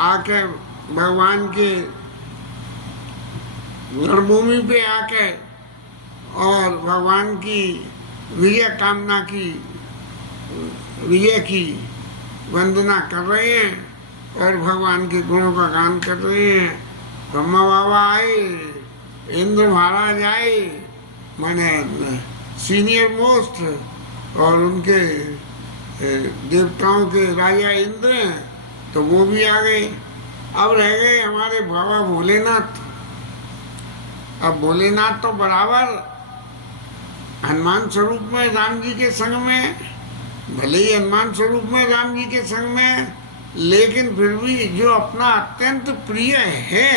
आके भगवान के रणभूमि पे आके और भगवान की विजय कामना की, विजय की वंदना कर रहे हैं और भगवान के गुणों का गान कर रहे हैं। ब्रह्मा बाबा आए, इंद्र महाराज आए, माने सीनियर मोस्ट, और उनके देवताओं के राजा इंद्र हैं, तो वो भी आ गए। अब रह गए हमारे बाबा भोलेनाथ। अब भोलेनाथ तो बराबर हनुमान स्वरूप में राम जी के संग में, भले ही हनुमान स्वरूप में राम जी के संग में, लेकिन फिर भी जो अपना अत्यंत प्रिय है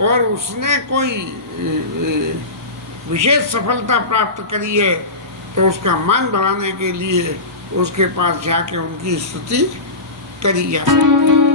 और उसने कोई विशेष सफलता प्राप्त करी है, तो उसका मान बढ़ाने के लिए उसके पास जाके उनकी स्तुति करी जा सकती है।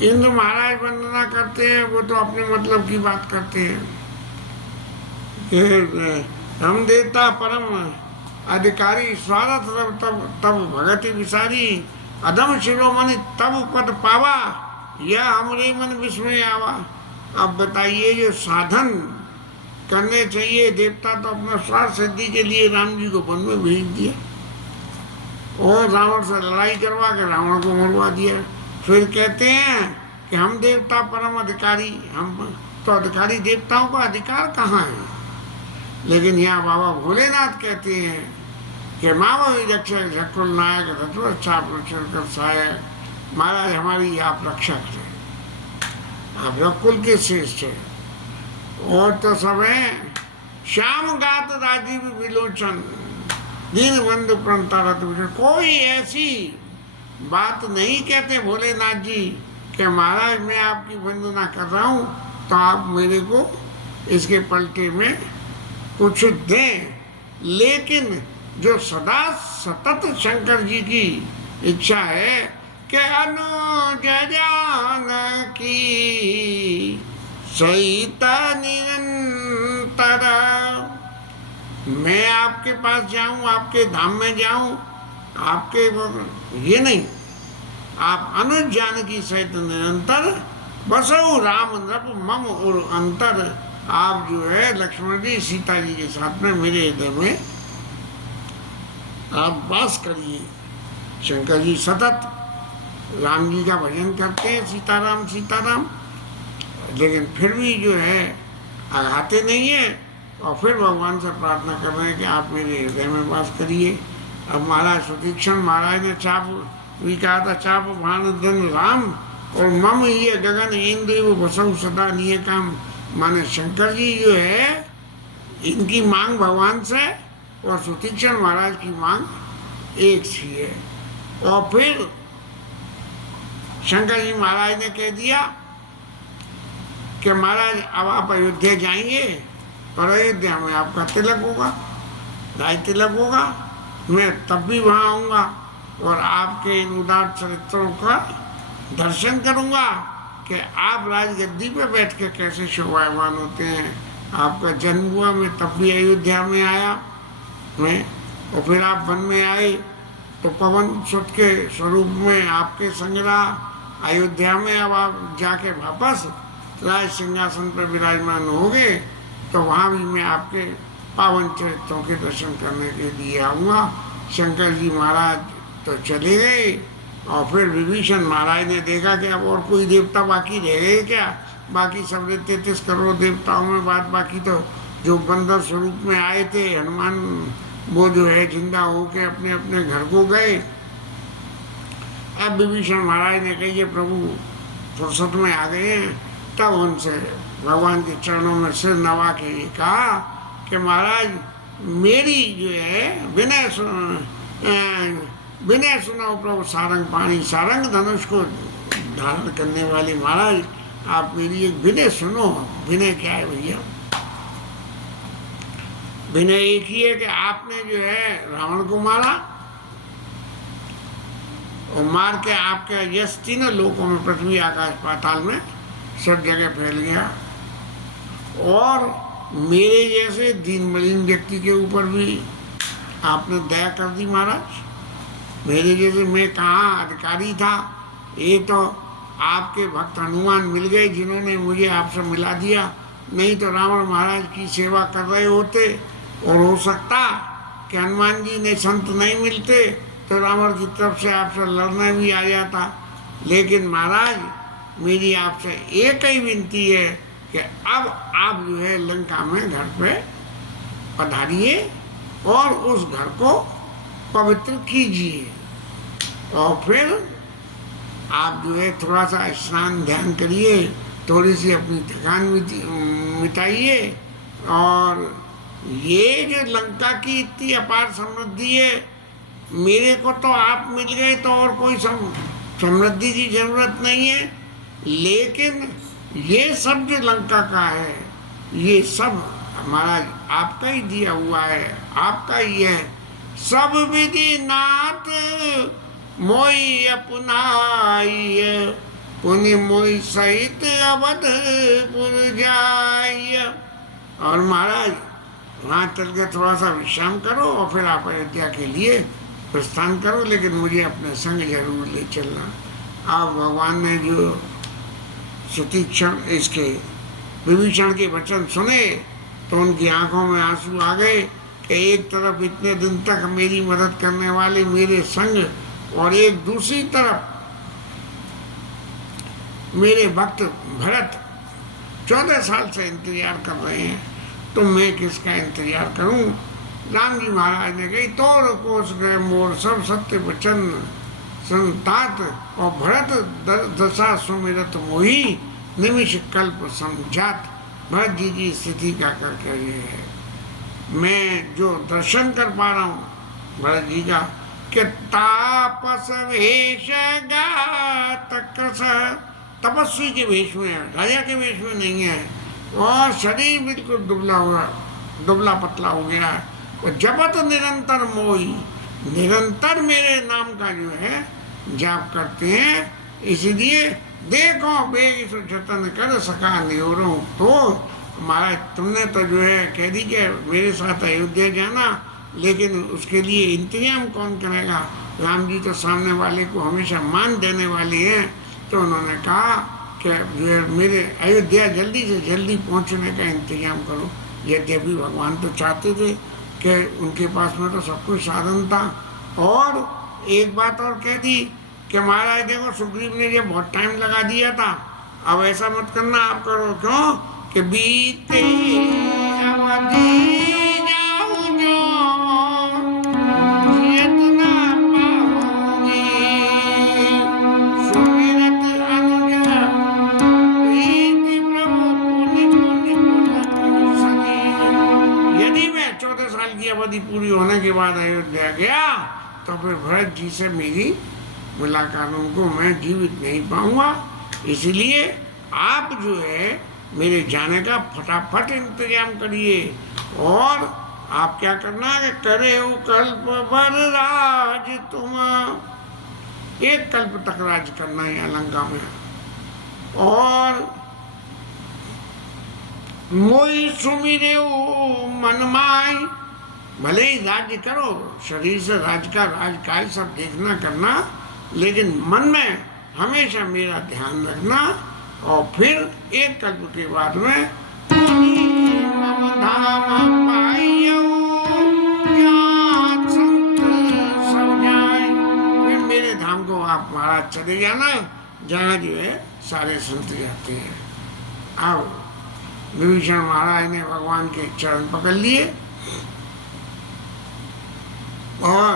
इंद्र महाराज वंदना करते हैं, वो तो अपने मतलब की बात करते हैं कि हम देवता परम अधिकारी, स्वार्थ तब तब भगति विसारी, अधम शिरोमणि तब पद पावा, यह हमरे मन विस्मय आवा। अब बताइए, जो साधन करने चाहिए, देवता तो अपना स्वार्थ सिद्धि के लिए राम जी को वन में भेज दिया और रावण से लड़ाई करवा के रावण को मरवा दिया। फिर कहते हैं कि हम देवता परम अधिकारी, हम तो अधिकारी, देवताओं का अधिकार कहाँ है। लेकिन यहाँ बाबा भोलेनाथ कहते हैं कि मावि रक्षक झकुल नायक रत्न छाप रक्षण कर सहायक, महाराज हमारी आप रक्षा करें, आप रकुल के श्रेष्ठ है। और तो सब है श्याम गात राजीव विलोचन, दीन बंधु प्रणता, कोई ऐसी बात नहीं कहते भोलेनाथ जी कि महाराज मैं आपकी वंदना कर रहा हूँ तो आप मेरे को इसके पलटे में कुछ दें। लेकिन जो सदा सतत शंकर जी की इच्छा है कि अनुज जानकी सहिता निरंतर, मैं आपके पास जाऊं, आपके धाम में जाऊं, आपके ये नहीं, आप अनुज जानकी सहित निरंतर बसो राम नृप मम और अंतर, आप जो है लक्ष्मण जी सीता जी के साथ में मेरे हृदय में आप वास करिए। शंकर जी सतत राम जी का भजन करते हैं, सीताराम सीताराम, लेकिन फिर भी जो है आते नहीं है, और फिर भगवान से प्रार्थना कर रहे हैं कि आप मेरे हृदय में वास करिए। अब महाराज सुतीक्षण महाराज ने चाप भी कहा था, चाप भान धन राम और मम ये गगन इंद्र बसव सदा निये काम। माने शंकर जी जो है इनकी मांग भगवान से और सुतीक्षण महाराज की मांग एक सी है। और फिर शंकर जी महाराज ने कह दिया कि महाराज अब आप अयोध्या जाएंगे और अयोध्या में आपका तिलक होगा, राज तिलक होगा, मैं तब भी वहाँ आऊँगा और आपके इन उदार चरित्रों का दर्शन करूँगा कि आप राजगद्दी पे बैठ के कैसे शोभायमान होते हैं। आपका जन्म हुआ, मैं तब भी अयोध्या में आया मैं, और फिर आप वन में आए तो पवन सुत के स्वरूप में आपके संग रहा अयोध्या में। अब आप जाके वापस राज सिंहासन पर विराजमान हो गए तो वहाँ भी मैं आपके पावन चरित्रों के दर्शन करने के लिए आऊँगा। शंकर जी महाराज तो चले गए और फिर विभीषण महाराज ने देखा कि अब और कोई देवता बाकी रह गए क्या, बाकी सब 33 करोड़ देवताओं में बात बाकी तो जो बंदर स्वरूप में आए थे हनुमान, वो जो है जिंदा होके अपने अपने घर को गए। अब विभीषण महाराज ने कही प्रभु फुर्सत में आ गए हैं, तब उनसे भगवान के चरणों में सिर नवा के कहा कि महाराज मेरी जो है विनय सुनाओ प्रभु सारंग पाणी, सारंग धनुष को धारण करने वाले महाराज आप मेरी एक विनय सुनो। विनय क्या है भैया? विनय एक ही है कि आपने जो है रावण को मारा और मार के आपका यश तीनों लोकों में, पृथ्वी आकाश पाताल में सब जगह फैल गया, और मेरे जैसे दीन मलिन व्यक्ति के ऊपर भी आपने दया कर दी महाराज। मेरे जैसे मैं कहाँ अधिकारी था, ये तो आपके भक्त हनुमान मिल गए जिन्होंने मुझे आपसे मिला दिया, नहीं तो रावण महाराज की सेवा कर रहे होते और हो सकता कि हनुमान जी ने संत नहीं मिलते तो रावण की तरफ से आपसे लड़ने भी आ जाता। लेकिन महाराज मेरी आपसे एक ही विनती है कि अब आप जो है लंका में घर पे पधारिए और उस घर को पवित्र कीजिए, और फिर आप जो है थोड़ा सा स्नान ध्यान करिए, थोड़ी सी अपनी थकान मिटाइए, और ये जो लंका की इतनी अपार समृद्धि है, मेरे को तो आप मिल गए तो और कोई समृद्धि की जरूरत नहीं है, लेकिन ये सब जो लंका का है ये सब महाराज आपका ही दिया हुआ है, आपका ही है। सब विधि नाथ मोई अपनाई, पुनि मोई सहित अवधपुर जाइए। और महाराज वहाँ चल के थोड़ा सा विश्राम करो और फिर आप अयोध्या के लिए प्रस्थान करो, लेकिन मुझे अपने संग जरूर ले चलना। आप भगवान ने जो सुतीक्षण इसके विभीषण के वचन सुने तो उनकी आंखों में आंसू आ गए कि एक तरफ इतने दिन तक मेरी मदद करने वाले मेरे संग, और एक दूसरी तरफ मेरे भक्त भरत 14 साल से इंतजार कर रहे हैं, तो मैं किसका इंतजार करूं। राम जी महाराज ने कही तोड़ कोस गए मोर सब सत्य वचन संतात, और भरत दशा सुमिरत मोही निमिष कल्प समझात। भरत जी की स्थिति का करके ये है, मैं जो दर्शन कर पा रहा हूँ भरत जी का कि तापस वेश तपस्वी के वेश में है, राजा के वेश में नहीं है, और शरीर बिल्कुल दुबला पतला हो गया है, और जपत निरंतर मोही, निरंतर मेरे नाम का जो है जाप करते हैं, इसलिए देखो बेग जतन कर सका नियोरो। तो महाराज तुमने तो जो है कह दी कि मेरे साथ अयोध्या जाना, लेकिन उसके लिए इंतजाम कौन करेगा? राम जी तो सामने वाले को हमेशा मान देने वाले हैं। तो उन्होंने कहा कि जो है मेरे अयोध्या जल्दी से जल्दी पहुंचने का इंतजाम करो। यद्यपि भगवान तो चाहते थे कि उनके पास में तो सब कुछ साधन था, और एक बात और कह दी कि महाराज देखो सुग्रीव ने ये बहुत टाइम लगा दिया था, अब ऐसा मत करना, आप करो। क्यों कि बीते अवधि जाऊं जो जियत ना पाऊंगी, सुमिरत अनुज प्रीति प्रभु पुनि पुनि पुनि सनी। यदि मैं 14 साल की अवधि पूरी होने के बाद अयोध्या गया तो फिर भरत जी से मेरी मुलाकात, उनको मैं जीवित नहीं पाऊंगा। इसलिए आप जो है मेरे जाने का फटाफट इंतजाम करिए। और आप क्या करना है, करे कल्प भर राज तुम, एक कल्प तक राज करना है लंका में। और मोई सुमिरे मन माई, भले ही राज्य करो, शरीर से राज का सब देखना करना, लेकिन मन में हमेशा मेरा ध्यान रखना। और फिर एक कल्प के बाद में मम धाम पाइयो, ज्ञान संत सब जाए, फिर मेरे धाम को आप महाराज चले जाना, जहाँ जो है सारे संत जाते हैं। आओ, विभीषण महाराज ने भगवान के चरण पकड़ लिए और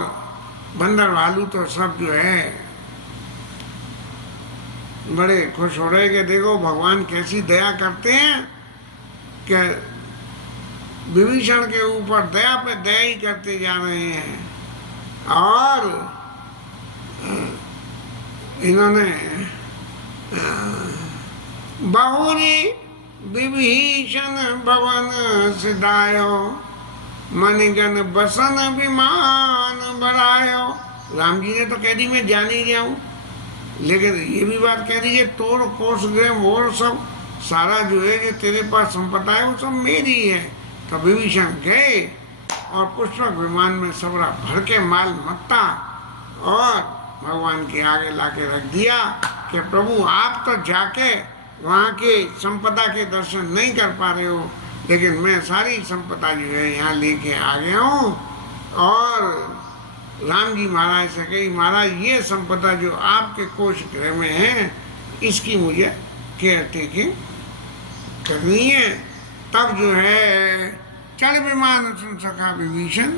बंदर भालू तो सब जो है बड़े खुश हो रहे कि देखो भगवान कैसी दया करते हैं, कि विभीषण के ऊपर दया पे दया ही करते जा रहे हैं। और इन्होंने बहुरी विभीषण भवन सिधायो, मणिगण बसन विमान बढ़ायो। राम जी ने तो कह दी मैं जान ही गया हूँ, लेकिन ये भी बात कह दी है तोड़ कोस गए मोर सब, सारा जो है जो तेरे पास संपदा है वो सब मेरी है। तो विभीषण गए और पुष्पक विमान में सबरा भर के माल मत्ता और भगवान के आगे लाके रख दिया कि प्रभु आप तो जाके वहाँ के संपदा के दर्शन नहीं कर पा रहे हो, लेकिन मैं सारी संपदा जो है यहाँ लेके आ गया हूँ। और राम जी महाराज से कही, महाराज ये संपदा जो आपके कोष गृह में है इसकी मुझे केयर टेकिंग करनी है। तब जो है चढ़ विमान सुन सका विभीषण।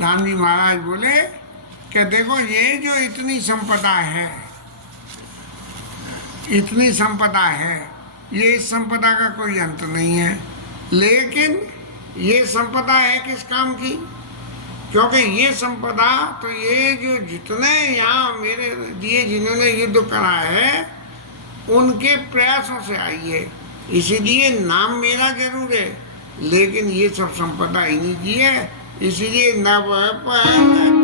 राम जी महाराज बोले कि देखो ये जो इतनी संपदा है, इतनी संपदा है, ये इस संपदा का कोई अंत नहीं है, लेकिन ये संपदा है किस काम की? क्योंकि ये संपदा तो ये जो जितने यहाँ मेरे दिए जिन्होंने युद्ध करा है उनके प्रयासों से आई है, इसीलिए नाम मेरा जरूर है, लेकिन ये सब संपदा इन्हीं की है। इसीलिए नव पद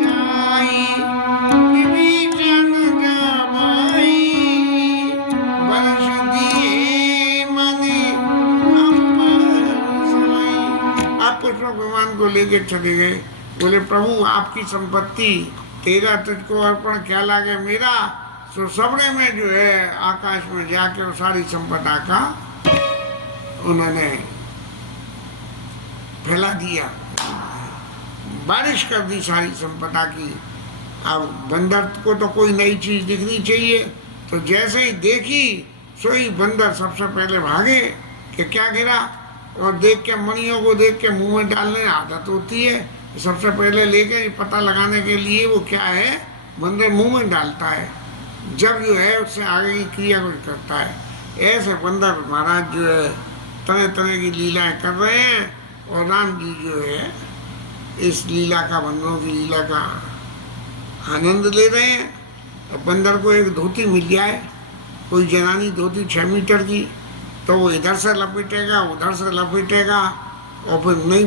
जाई विभीषण जबाई, वर्ष दिए मनि अम्बर सोई। आप पुष्पक विमान को लेके चले गए, बोले प्रभु आपकी संपत्ति तेरा तुझको अर्पण, क्या लागे मेरा। तो सबने में जो है आकाश में जाके सारी संपदा का उन्होंने फैला दिया, बारिश कर दी सारी संपदा की। अब बंदर को तो कोई नई चीज दिखनी चाहिए, तो जैसे ही देखी सोई बंदर सबसे पहले भागे कि क्या गिरा, और देख के मणियों को देख के मुंह में डालने आदत होती है, सबसे पहले लेके पता लगाने के लिए वो क्या है बंदर मुंह में डालता है, जब जो है उससे आगे की क्रिया कुछ करता है। ऐसे बंदर महाराज जो है तरह तरह की लीलाएं कर रहे हैं, और राम जी जो है इस लीला का, बंदरों की लीला का आनंद ले रहे हैं। अब बंदर को एक धोती मिल जाए, कोई जनानी धोती 6 मीटर की, तो वो इधर से लपेटेगा उधर से लपेटेगा, और फिर नहीं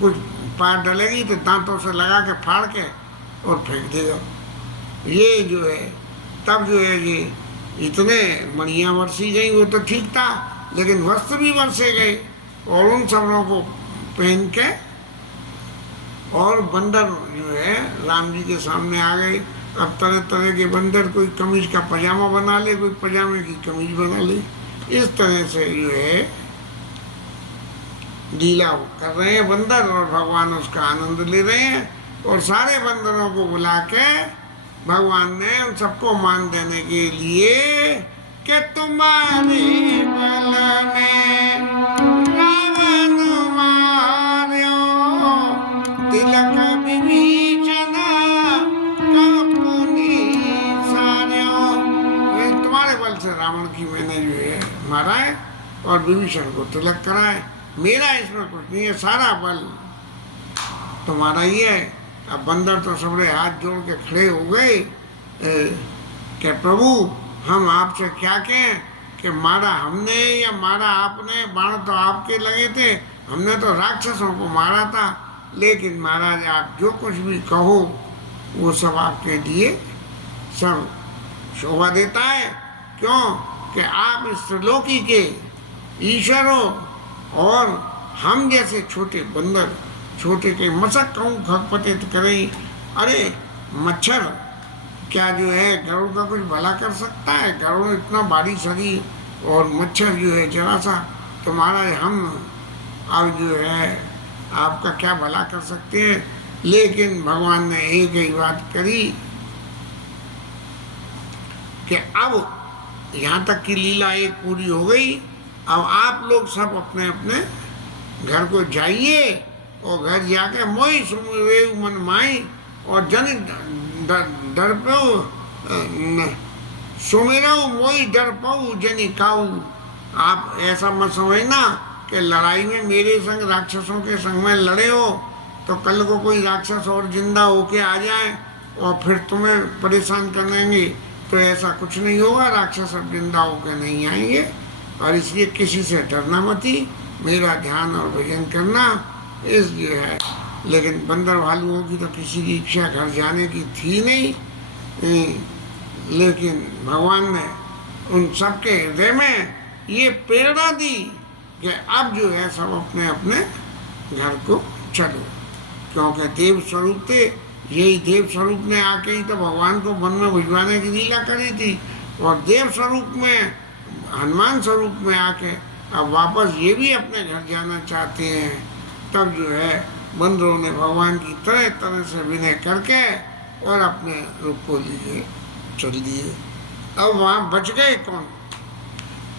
कुछ पार डलेगी तो दांतों से लगा के फाड़ के और फेंक देगा। ये जो है तब जो है ये इतने मणियाँ बरसी गई, वो तो ठीक था, लेकिन वस्त्र भी बरसे गए, और उन सबरों को पहन के और बंदर जो है राम जी के सामने आ गए। अब तरह तरह के बंदर, कोई कमीज का पजामा बना ले, कोई पजामे की कमीज बना ले, इस तरह से जो है लीला कर रहे हैं बंदर, और भगवान उसका आनंद ले रहे हैं। और सारे बंदरों को बुला के भगवान ने उन सबको मान देने के लिए कि तुम्हारे बल में रावण मार्यो तिलक विभीषण कपुनी सार्यो। तुम्हारे बल से रावण की मैंने जो है मारा है और विभीषण को तिलक करा है। मेरा इसमें कुछ नहीं है, सारा बल तुम्हारा ही है। अब बंदर तो सबरे हाथ जोड़ के खड़े हो गए कि प्रभु हम आपसे क्या कहें कि मारा हमने या मारा आपने, बाण तो आपके लगे थे, हमने तो राक्षसों को मारा था। लेकिन महाराज आप जो कुछ भी कहो वो सब आपके लिए सब शोभा देता है। क्यों कि आप इस त्रिलोकी के ईश्वर हो और हम जैसे छोटे बंदर, छोटे के मसक कहूँ खगपतित करें। अरे मच्छर क्या जो है गरुड़ का कुछ भला कर सकता है? गरुड़ इतना भारी शरीर और मच्छर जो है जरा सा। तो महाराज हम अब जो है आपका क्या भला कर सकते हैं। लेकिन भगवान ने एक ही बात करी कि अब यहाँ तक की लीला एक पूरी हो गई। अब आप लोग सब अपने अपने घर को जाइए और घर जाके मोई सुमे मन माई और जन डर पाऊ सुमेरऊ मोई डर पाऊ जनी काऊ। आप ऐसा मत समझना कि लड़ाई में मेरे संग राक्षसों के संग में लड़े हो तो कल को कोई राक्षस और जिंदा होके आ जाए और फिर तुम्हें परेशान करेंगे। तो ऐसा कुछ नहीं होगा, राक्षस अब जिंदा होके नहीं आएंगे। और इसलिए किसी से डरना मत ही, मेरा ध्यान और भजन करना इसलिए है। लेकिन बंदर भालुओं की तो किसी की इच्छा घर जाने की थी नहीं। लेकिन भगवान ने उन सबके हृदय में ये प्रेरणा दी कि अब जो है सब अपने अपने घर को चलो। क्योंकि देव स्वरूप थे, यही देव स्वरूप ने आके ही तो भगवान को वन में भिजवाने की लीला करी थी। और देव स्वरूप में, हनुमान स्वरूप में आके अब वापस ये भी अपने घर जाना चाहते हैं। तब जो है बंदरों ने भगवान की तरह तरह से विनय करके और अपने रूप को लिए चल दिए। अब वहाँ बच गए कौन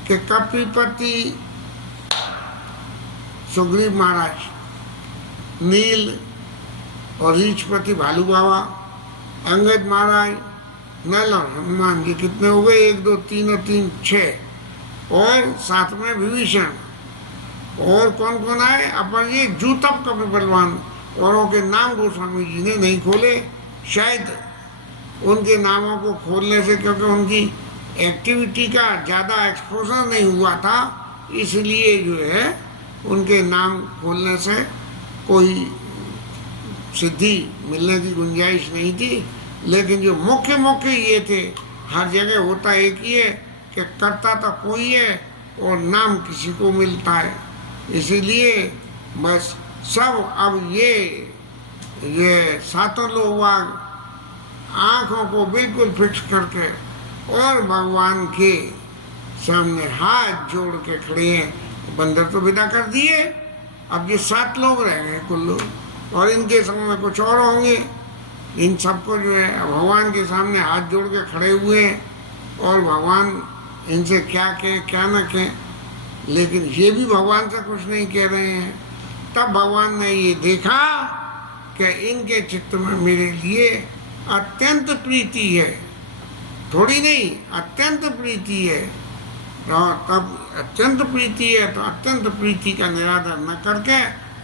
कि कपिपति सुग्रीव महाराज, नील और रीछपति भालू बाबा, अंगद महाराज, नल और हनुमान। ये कितने हो गए? 1 2 3 और 3 6। और साथ में विभीषण। और कौन कौन आए? अपन ये जूतब कपि बलवान। औरों के नाम गोस्वामी जी ने नहीं खोले, शायद उनके नामों को खोलने से, क्योंकि उनकी एक्टिविटी का ज़्यादा एक्सपोजर नहीं हुआ था, इसलिए जो है उनके नाम खोलने से कोई सिद्धि मिलने की गुंजाइश नहीं थी। लेकिन जो मुख्य मुख्य ये थे, हर जगह होता एक ही है कि करता तो कोई है और नाम किसी को मिलता है। इसीलिए बस सब अब ये सातों लोग आँखों को बिल्कुल फिक्स करके और भगवान के सामने हाथ जोड़ के खड़े हैं। बंदर तो विदा कर दिए, अब ये 7 लोग रह गए कुल लोग, और इनके संग में कुछ और होंगे। इन सबको जो है भगवान के सामने हाथ जोड़ के खड़े हुए हैं और भगवान इनसे क्या कहें क्या न कहें। लेकिन ये भी भगवान से कुछ नहीं कह रहे हैं। तब भगवान ने ये देखा कि इनके चित्त में मेरे लिए अत्यंत प्रीति है, थोड़ी नहीं अत्यंत प्रीति है। और तब अत्यंत प्रीति है तो अत्यंत प्रीति का निरादर न करके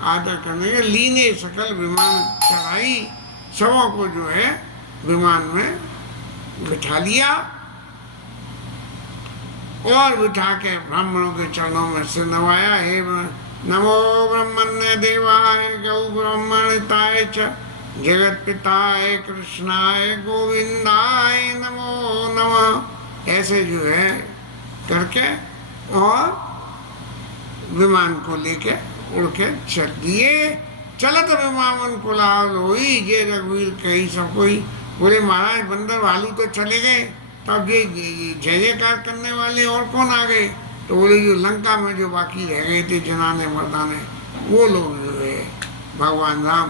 आदर करने के लीने सकल विमान चढ़ाई, सबों को जो है विमान में बिठा लिया और बिठा के ब्राह्मणों के चरणों में सिर नवाया। हे नमो ब्रह्मण्य देवाय गौ ब्रह्मणिताय च जगत पिताय कृष्णाय गोविंदाय नमो नमः। ऐसे जो है करके और विमान को लेके उड़ के चल दिए। चलत विमान कुलाल होई जे रघुवीर कही सब कोई। बोले महाराज बंदर भालू तो चले गए, तब ये जय जयकार करने वाले और कौन आ गए? तो बोले जो लंका में जो बाकी रह गए थे जनाने मर्दाने, वो लोग जो है भगवान राम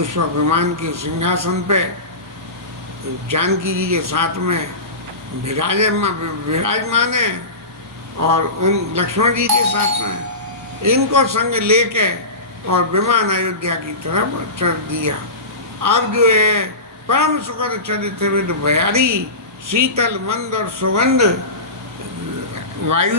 पुष्पक विमान के सिंहासन पे जानकी जी के साथ में विराजमान है और उन लक्ष्मण जी के साथ में इनको संग लेके और विमान अयोध्या की तरफ चढ़ दिया। अब जो है परम सुखद चरित्र विद भयारी शीतल मंद और सुगंध वायु